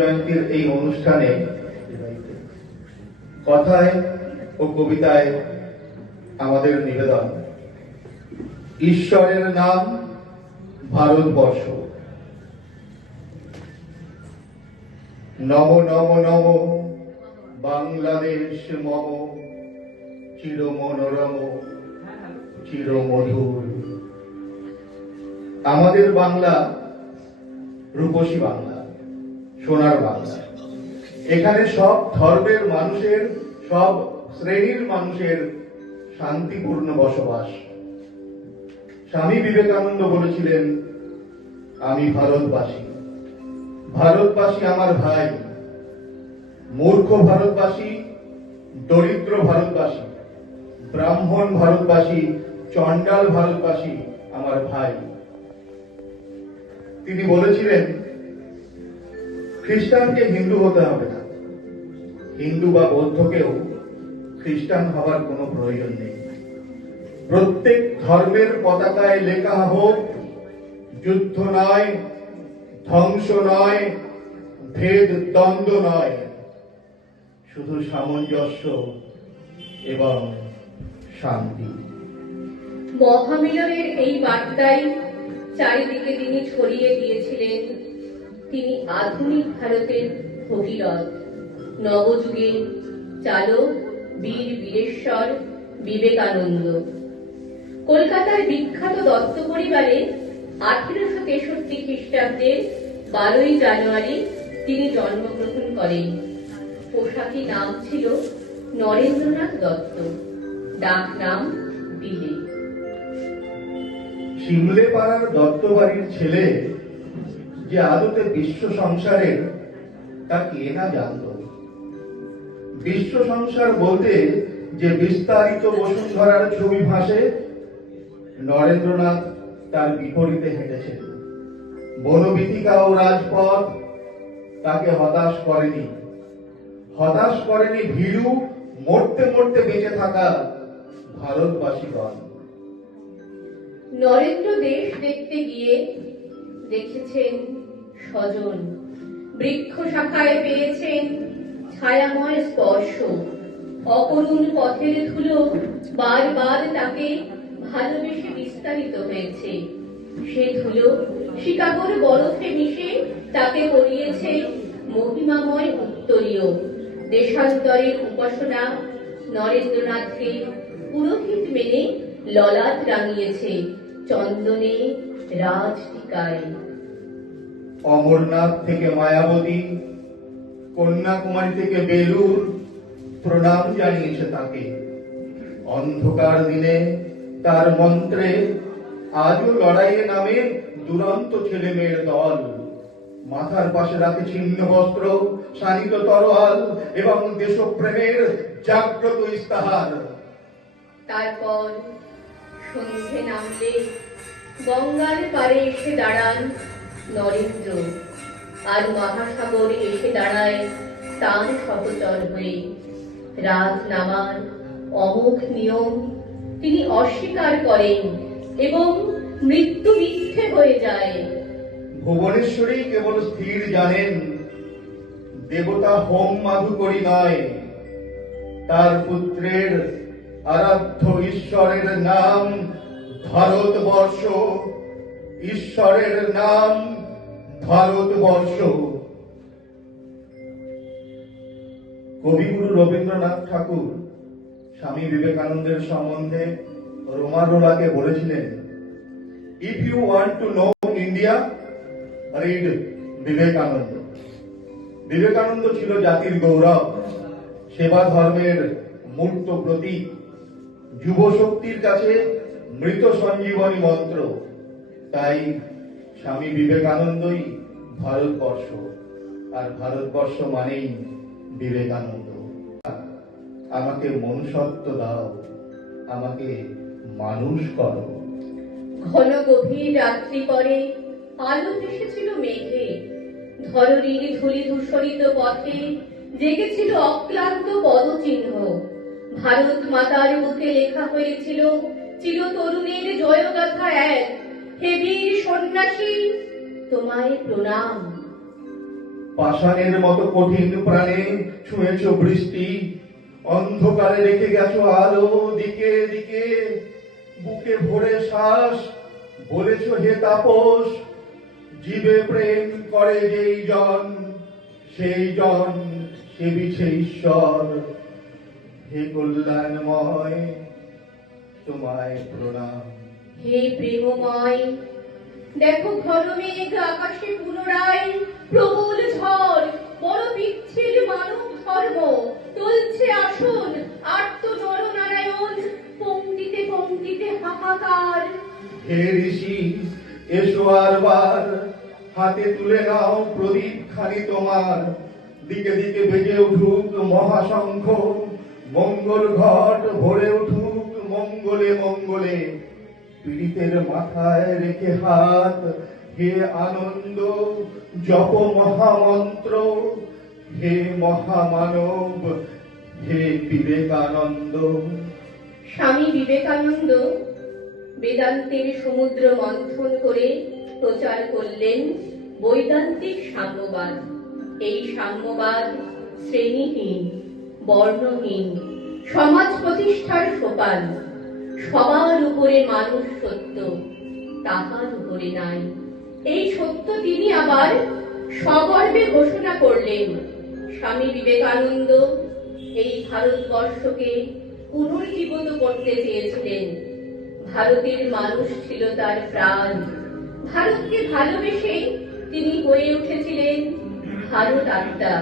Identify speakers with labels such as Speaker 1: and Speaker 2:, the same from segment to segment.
Speaker 1: জয়ন্তীর এই অনুষ্ঠানে কথায় ও কবিতায় আমাদের নিবেদন। ঈশ্বরের নাম ভারতবর্ষ। নম নম নম। বাংলাদেশ মম। চির মনোরম চির মধুর আমাদের বাংলা রূপসী বাংলা। সোনার বাংলা। এখানে সব ধর্মের মানুষের, সব শ্রেণির মানুষের শান্তিপূর্ণ বসবাস। স্বামী বিবেকানন্দ বলেছিলেন, আমি ভারতবাসী। ভারতবাসী আমার ভাই। মূর্খ ভারতবাসী, দরিদ্র ভারতবাসী। ব্রাহ্মণ ভারতবাসী, চণ্ডাল ভারতবাসী আমার ভাই। তিনি বলেছিলেন খ্রিস্টানকে হিন্দু হতে হবে না। হিন্দু বা বৌদ্ধকেও খ্রিস্টান হওয়ার কোনো প্রয়োজন নেই। প্রত্যেক ধর্মের পতাকায় লেখা হোক, যুদ্ধ নয়, ধ্বংস নয়, ভেদ দ্বন্দ্ব নয়, শুধু সামঞ্জস্য এবং শান্তি।
Speaker 2: মহামিলনের এই বার্তাই চারিদিকে তিনি ছড়িয়ে দিয়েছিলেন। তিনি আধুনিক ভারতের ভগীরথ নবযুগের চালক, বীর বীরেশ্বর বিবেকানন্দ। কলকাতার বিখ্যাত দত্ত পরিবারে আঠেরোশো তেষট্টি খ্রিস্টাব্দের বারোই জানুয়ারি তিনি জন্মগ্রহণ করেন। পোশাকি নাম ছিল নরেন্দ্রনাথ দত্ত। ডাক নাম বিলে।
Speaker 1: শিমলে পাড়ার দত্ত বাড়ির ছেলে যে আদতে বিশ্ব সংসারের তা কে না জানত? বিশ্ব সংসার বলতে যে বিস্তারিত বসুন্ধরার ছবি ভাসে, নরেন্দ্রনাথ তার বিপরীতে হেঁটেছেন। বনবীথিকা ও রাজপথ তাকে হতাশ করেনি। হতাশ করেনি ভীরু, মরতে মরতে বেঁচে থাকা ভারতবাসীগণ।
Speaker 2: নরেন্দ্র দেশ দেখতে গিয়ে দেখেছেন স্বজন। বৃক্ষ শাখায় পেয়েছেন ছায়াময় স্পর্শ। অকরুণ পথের ধুলো বারবার তাকে ভালোবেসে বিস্তারিত হয়েছে। সে ধুলো শিকাগোর বরফে মিশে তাকে পরিয়েছে মহিমাময় উত্তরীয়। দেশান্তরের উপাসনা নরেন্দ্রনাথকে পুরোহিত মেনে ললাট রাঙিয়েছে চন্দনে রাজ টিকায়।
Speaker 1: অমরনাথ থেকে মায়াবতী, কন্যাকুমারী থেকে বেলুর প্রণাম জানিয়েছে তাকে। অন্ধকার দিনে তার মন্ত্রে আজও লড়াইয়ে নামে দুরন্ত ছেলে মেয়ের দল। মাথার পাশে রাখে ছিন্ন বস্ত্র, শানিত তরোয়াল এবং দেশপ্রেমের জাগ্রত ইস্তাহার।
Speaker 2: তারপর সন্ধে নামলে গঙ্গার পারে এসে দাঁড়ান নরেন্দ্র, আর মহাসাগর এসে দাঁড়ায় তার সহচর হয়ে। রাত নামার অমুখ নিয়ম তিনি অস্বীকার করেন এবং মৃত্যু মিথ্যে হয়ে যায়।
Speaker 1: ভুবনেশ্বরী কেবল স্থির জানেন, দেবতা হোম মাধুকরী নয়। তার পুত্রের আরাধ্য ঈশ্বরের নাম ভারতবর্ষ ঈশ্বরের নাম ভারতবর্ষ। কবিগুরু রবীন্দ্রনাথ ঠাকুর স্বামী বিবেকানন্দের সম্বন্ধে রোমারোলাকে বলেছিলেন if you want to know India read Vivekananda. Vivekananda ছিল জাতির গৌরব, সেবা ধর্মের মূর্ত প্রতীক যুব শক্তির কাছে মৃত সঞ্জীবনী মন্ত্র। তাই স্বামী বিবেকানন্দই ভারতবর্ষ। আর ভারতবর্ষ মানেই বিবেকানন্দ। আমাকে মনুষ্যত্ব দাও, আমাকে মানুষ করো।
Speaker 2: ঘন গভীর রাত্রি পরে আলো এসেছিল মেঘে। ধরণীর ধুলি ধূসরিত পথে জেগেছিল অক্লান্ত পদচিহ্ন। ভারত মাতার বুকে লেখা হয়েছিল, চিরতরুণের জয়গাথা এক। হে সন্ন্যাসী, তোমায় প্রণাম।
Speaker 1: পাষাণের মতো কঠিন প্রাণে ছুঁয়েছ বৃষ্টি, অন্ধকারে রেখে গেছো আলো দিকে দিকে। বুকে ভরে শ্বাস, বলেছ হে তাপস, জীবে প্রেম করে যেই জন, সেই জন সেবিছে ঈশ্বর। হে কল্যাণময়, তোমায় প্রণাম।
Speaker 2: হে প্রেমময়, দেখো ঘন মেঘ আকাশে পুনরায় প্রবল ঝড়, বড় বিচ্ছিল মানব ধর্ম তুলছে আসন আর্ত নরনারায়ণ পঙ্ক্তিতে পঙ্ক্তিতে হাহাকার।
Speaker 1: হে ঋষি, এসো আর বার, হাতে তুলে নাও প্রদীপ খানি তোমার। দিকে দিকে বেজে উঠুক মহাশঙ্খ, মঙ্গল ঘট ভরে উঠুক মঙ্গলে মঙ্গলে। পীড়িতের মাথায় রেখে হাত, হে আনন্দ, জপ মহামন্ত্র, হে মহামানব, হে বিবেকানন্দ।
Speaker 2: স্বামী বিবেকানন্দ, বেদান্তের সমুদ্র মন্থন করে প্রচার করলেন বৈদান্তিক সাম্যবাদ। এই সাম্যবাদ শ্রেণীহীন, বর্ণহীন, সমাজ প্রতিষ্ঠার সোপান। সবার উপরে মানুষ সত্য, তাহার উপরে নাই। এই সত্য তিনি আবার সগর্বে ঘোষণা করলেন, স্বামী বিবেকানন্দ এই ভারতবর্ষকে পুনর্জীবিত করতে চেয়েছিলেন। ভারতের মানুষ ছিল তার প্রাণ। ভারতকে ভালোবেসে তিনি হয়ে উঠেছিলেন ভারত আত্মা।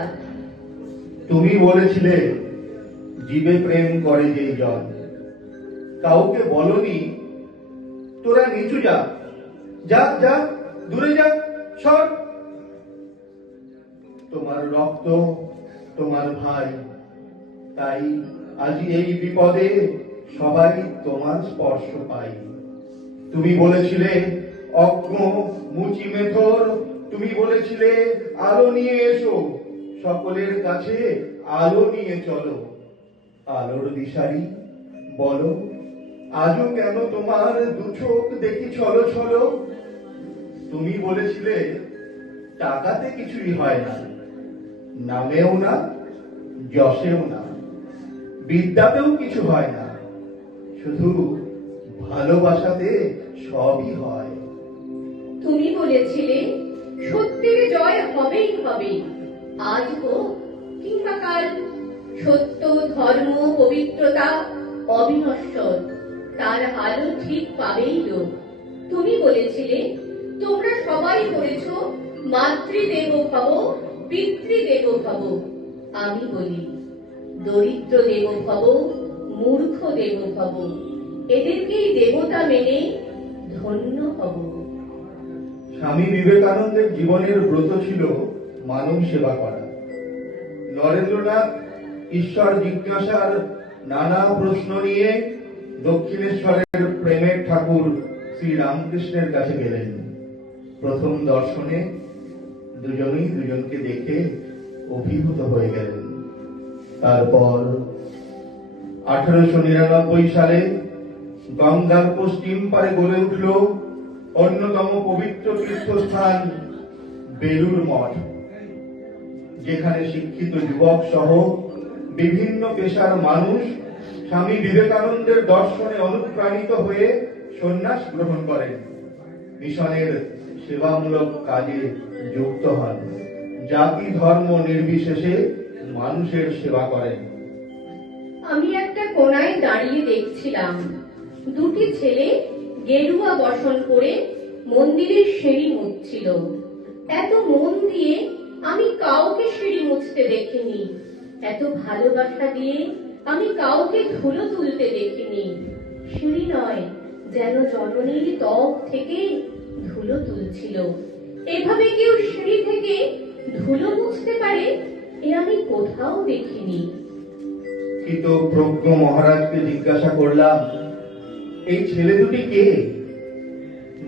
Speaker 1: তুমি বলেছিলে, জীবে প্রেম করে যেই জন কাউকে বলনি, তোরা নিচু যা। যা যা, দূরে যা, সর। তোমার রক্ত, তোমার ভাই, তাই আজি এই বিপদে সবাই তোমার স্পর্শ পাই তুমি বলেছিলে অজ্ঞ মুচি মেথর। তুমি বলেছিলে, আলো নিয়ে এসো, সকলের কাছে আলো নিয়ে চলো। আলোর দিশারি বলো। আজও কেন তোমার দু চোখ দেখি ছলো ছলো? তুমি বলেছিলে, টাকাতে কিছুই হয় না। নামেও না, যশেও না। বিদ্যাতেও কিছু হয় না। শুধু ভালোবাসাতে সবই হয়।
Speaker 2: তুমি বলেছিলে সত্যের জয় হবেই হবে। আজ হোক, কিংবা কাল। সত্য, ধর্ম, পবিত্রতা, অবিনশ্বর। তার আলো ঠিক পাবেই লোক। তুমি বলেছিলে, তোমরা সবাই করেছ মাতৃদেব ভব, পিতৃদেব ভব। আমি বলি, দরিদ্র দেব ভব, মূর্খ দেব ভব, এদেরকেই দেবতা মেনে ধন্য হব।
Speaker 1: স্বামী বিবেকানন্দের জীবনের ব্রত ছিল মানব সেবা করা। নরেন্দ্রনাথ ঈশ্বর জিজ্ঞাসার নানা প্রশ্ন নিয়ে দক্ষিণেশ্বরের প্রেমের ঠাকুর শ্রী রামকৃষ্ণের কাছে গেলেন। প্রথম দর্শনে দুজনেই দুজনকে দেখে অভিভূত হয়ে গেলেন। তারপর আঠারোশো নিরানব্বই সালে গঙ্গার পশ্চিম পারে গড়ে উঠল অন্যতম পবিত্র তীর্থস্থান বেলুর মঠ, যেখানে শিক্ষিত যুবক সহ বিভিন্ন পেশার মানুষ স্বামী বিবেকানন্দের দর্শনে অনুপ্রাণিত হয়ে সন্ন্যাস গ্রহণ করেন। মিশনের সেবামূলক কাজে যুক্ত হন। জাতি ধর্ম নির্বিশেষে মানুষের সেবা করেন।
Speaker 2: আমি একটা কোনায় দাঁড়িয়ে দেখছিলাম। দুটি ছেলে গেরুয়া বসন করে মন্দিরের সিঁড়ি মুছছিল। এত মন দিয়ে আমি কাউকে সিঁড়ি মুছতে দেখিনি। এত ভালোবাসা দিয়ে আমি কাউকে ধুলো তুলতে দেখিনি। সিঁড়ি নয়, যেন জননীর ত্বক থেকে ধুলো তুলছিল। এভাবে কেউ সিঁড়ি থেকে ধুলো মুছতে পারে, এ আমি কোথাও দেখিনি।
Speaker 1: কিন্তু প্রজ্ঞ মহারাজকে জিজ্ঞাসা করলাম, এই ছেলে দুটি কে?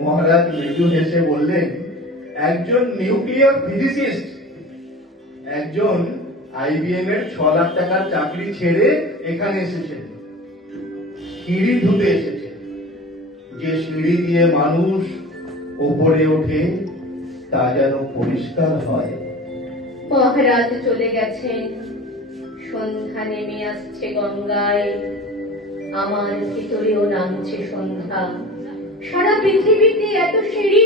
Speaker 1: মহারাজ মৃদু হেসে বললেন, একজন নিউক্লিয়ার ফিজিসিস্ট। একজন আইবিএম এর ছ লাখ টাকার চাকরি ছেড়ে এখানে এসেছেন সিঁড়ি ধুতে এসেছে। যে সিঁড়ি দিয়ে মানুষ ওপরে ওঠে তা যেন পরিষ্কার হয়।
Speaker 2: মহারাজ চলে গেছেন। সন্ধ্যা নেমে আসছে গঙ্গায়। আমার ভিতরেও নামছে সন্ধ্যা। সারা পৃথিবীতে এত সিঁড়ি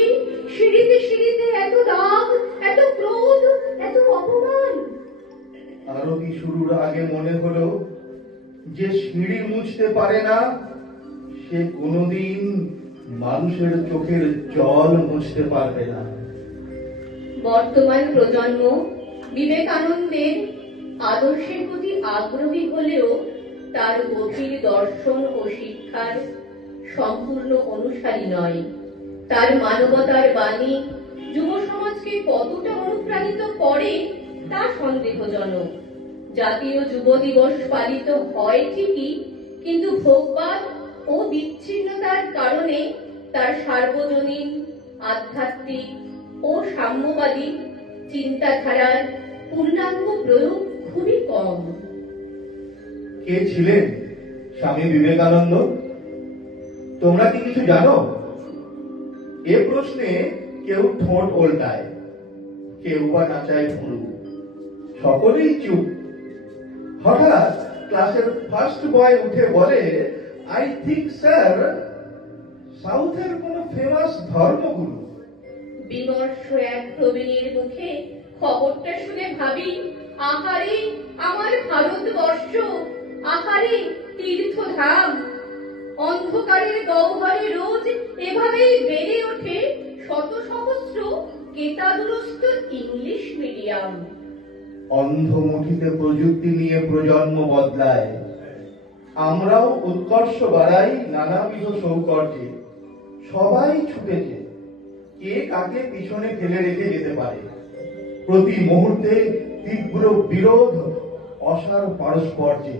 Speaker 2: সিঁড়িতে সিঁড়িতে এত রাগ এত ক্রোধ এত অপমান।
Speaker 1: আরতি শুরুর আগে মনে হলো? যে সিঁড়ি মুছতে পারে না, সে কোনোদিন মানুষের চোখের জল মুছতে পারবে না।
Speaker 2: বর্তমান প্রজন্ম বিবেকানন্দের আদর্শের প্রতি আগ্রহী হলেও তার গভীর দর্শন ও শিক্ষার সম্পূর্ণ অনুসারী নয়। তার মানবতার বাণী যুব সমাজকে কতটা অনুপ্রাণিত করে তা সন্দেহজনক। জাতীয় যুব দিবস পালিত হয় ঠিকই, কিন্তু ভোগবাদ ও বিচ্ছিন্নতার কারণে তার সার্বজনীন, আধ্যাত্মিক ও সাম্যবাদী চিন্তাধারার পূর্ণাঙ্গ প্রয়োগ খুবই কম।
Speaker 1: কে ছিলেন স্বামী বিবেকানন্দ? তোমরা কি কিছু জানো? এ প্রশ্নে কেউ ঠোঁট ওল্টায়, কেউ বা নাচায় ভুরু। সকলেই চুপ। হঠাৎ ক্লাসের ফার্স্ট বয় উঠে বলে আই থিঙ্ক স্যার সাউথের কোন ফেমাস ধর্মগুরু?
Speaker 2: বিমর্ষ এক প্রবীণের মুখে খবরটা শুনে ভাবি, আহারে, আমার ভারতবর্ষ, আহারে, তীর্থধাম। অন্ধকারের গহ্বরে রোজ এভাবেই বেড়ে ওঠে শত সহস্র কেতাদুরস্ত ইংলিশ মিডিয়াম।
Speaker 1: অন্ধমুঠিতে প্রযুক্তি নিয়ে প্রজন্ম বদলায়। আমরাও উৎকর্ষ বাড়াই নানাবিধ সৌকর্যে। সবাই ছুটেছে। কে কাকে পিছনে ফেলে রেখে যেতে পারে? প্রতি মুহূর্তে তীব্র বিরোধ, অসার পারস্পর্যে।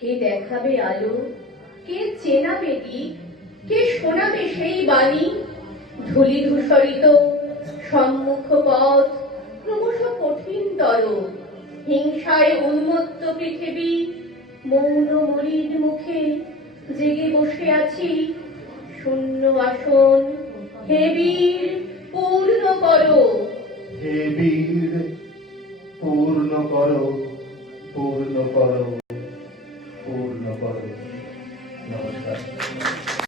Speaker 2: কে দেখাবে আলো? কে চেনাবে দিক কে শোনাবে সেই বাণী? ধূলি ধূসরিত সম্মুখ পথ হিংসায় উন্মত্ত পৃথিবী, মৌন মলিন মুখে জেগে বসে আছি। শূন্য আসন, হে বীর, পূর্ণ করো।
Speaker 1: হে বীর, পূর্ণ করো পূর্ণ করো।